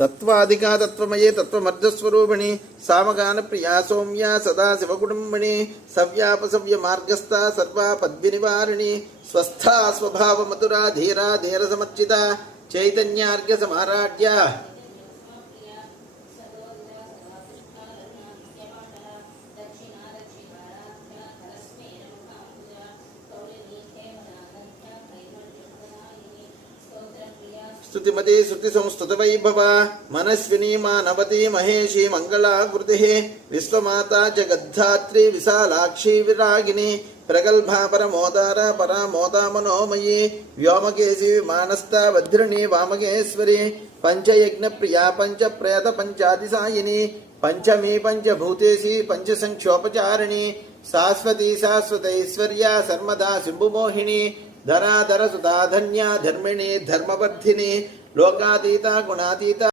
तत्वाधिका तत्वमये तत्वमर्धस्वरूपिणी सामगान प्रिया सौम्या सदा शिवकुटुम्बिनी सव्यापसव्य मार्गस्था सर्वा पद्विनिवारिणी स्वस्था स्वभाव मधुरा धीरा धीर समर्चिता चैतन्यार्घ्य समाराढ्या स्तुतिमती श्रुति संस्तुत वैभव मनस्विनी मानवती महेशी मंगलाकृतिः विश्वमाता जगद्धात्री विशालाक्षी विरागिनी प्रगल्भा परमोदारा परामोदा मनोमयी व्योमकेशी विमानस्था वज्रिणी वामकेश्वरी पंचयज्ञ प्रिया पंच प्रेत पंचादिसायिनी पंचमी पंचभूतेशी पंचसंक्षोपचारिणी शाश्वती शाश्वतैश्वर्या सर्वदा शंभुमोहिनी धराधर सुधा धन्या धर्मिणी धर्मवर्धिनी लोकातीता गुणातीता